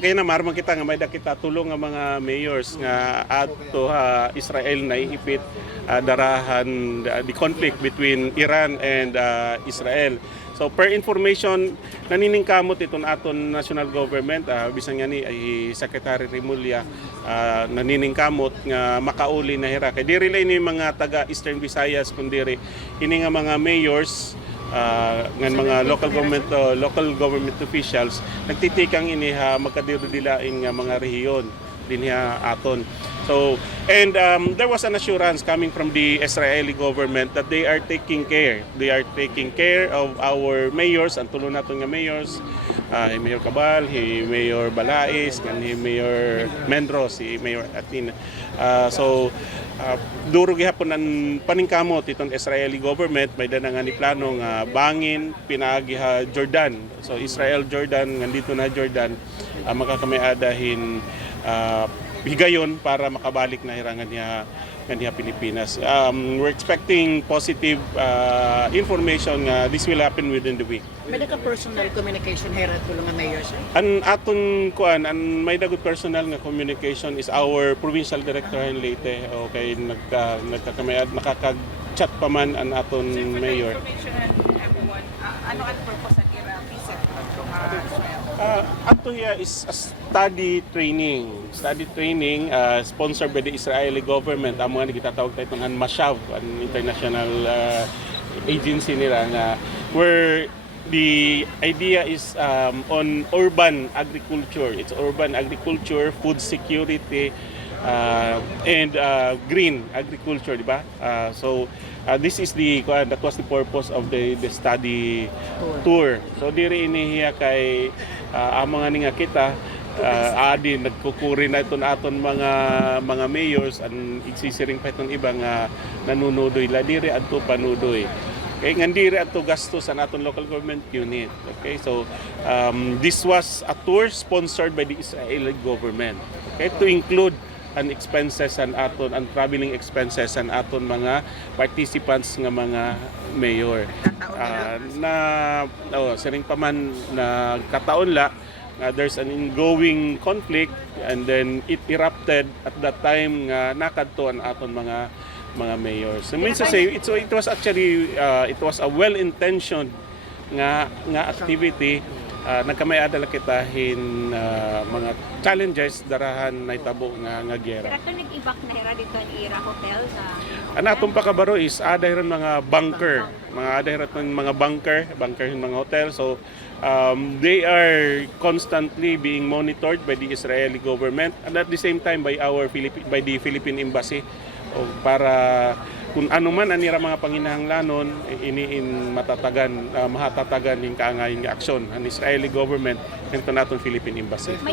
Kaya na marman kita nga may dakita tulong nga mga mayors nga adto Israel na ihipit darahan the conflict between Iran and Israel. So per information naniningkamot iton aton national government bisan nga ni Secretary Remulla naniningkamot nga makauli na hira kay diri ni mga taga Eastern Visayas kundi ini nga mga mayors ng mga local government officials nagtitikang ini magkadiro-dilain nga mga rehiyon din aton. So and there was an assurance coming from the Israeli government that they are taking care. They are taking care of our mayors, ang tulo naton nga mayors, Mayor Cabal, Mayor Balais, si Mayor Mendros, si Mayor Atin. Duro gihapon ang paningkamot itong Israeli government may dana nga ni plano nga bangin pinaagi Jordan. So Israel Jordan nandito na Jordan makakamiadahin higayon para makabalik na hirangan niya Pilipinas. We're expecting positive information nga this will happen within the week. May ka personal communication here at tulong nga mayor sir? An aton kuan an may dagot personal nga communication is our provincial director in Leyte. Okay, nagkakamayad nakakag-chat pa man an aton mayor. Ano ang purpose ng visit Ato here is a study training sponsored by the Israeli government. Amo nga gitatawag tayo itong Mashav, an international agency nila nga where the idea is on urban agriculture. It's urban agriculture, food security, and green agriculture, di ba? This is that was the purpose of the study tour. So diri inihiya kay amo nga ni nga kita adi nagkukuri na iton aton mga mayors ang igsisiring pa itong iba nga nanunudoy la diri adto panudoy. Okay, ngandiri ato gastos sa aton local government unit. Okay, so this was a tour sponsored by the Israeli government. Okay, to include an expenses and traveling expenses and aton mga participants nga mga mayor. Siring pa man na kataon la there's an ongoing conflict and then it erupted at that time nga nakadto ang aton mga mayors. So means to say it was actually it was a well-intentioned nga activity. Nagkamay-adala kitahin mga challenges darahan na itabo nga gera. Pero ito nag-ibak na hira dito ang Ira Hotel na... Anatong pakabaro is adayran mga bunker yung mga hotel. So they are constantly being monitored by the Israeli government and at the same time by the Philippine Embassy para kung ano man anira mga panginahanglanon iniin mahatatagan yung kaangayon nga aksyon ang Israeli government ng naton Philippine Embassy.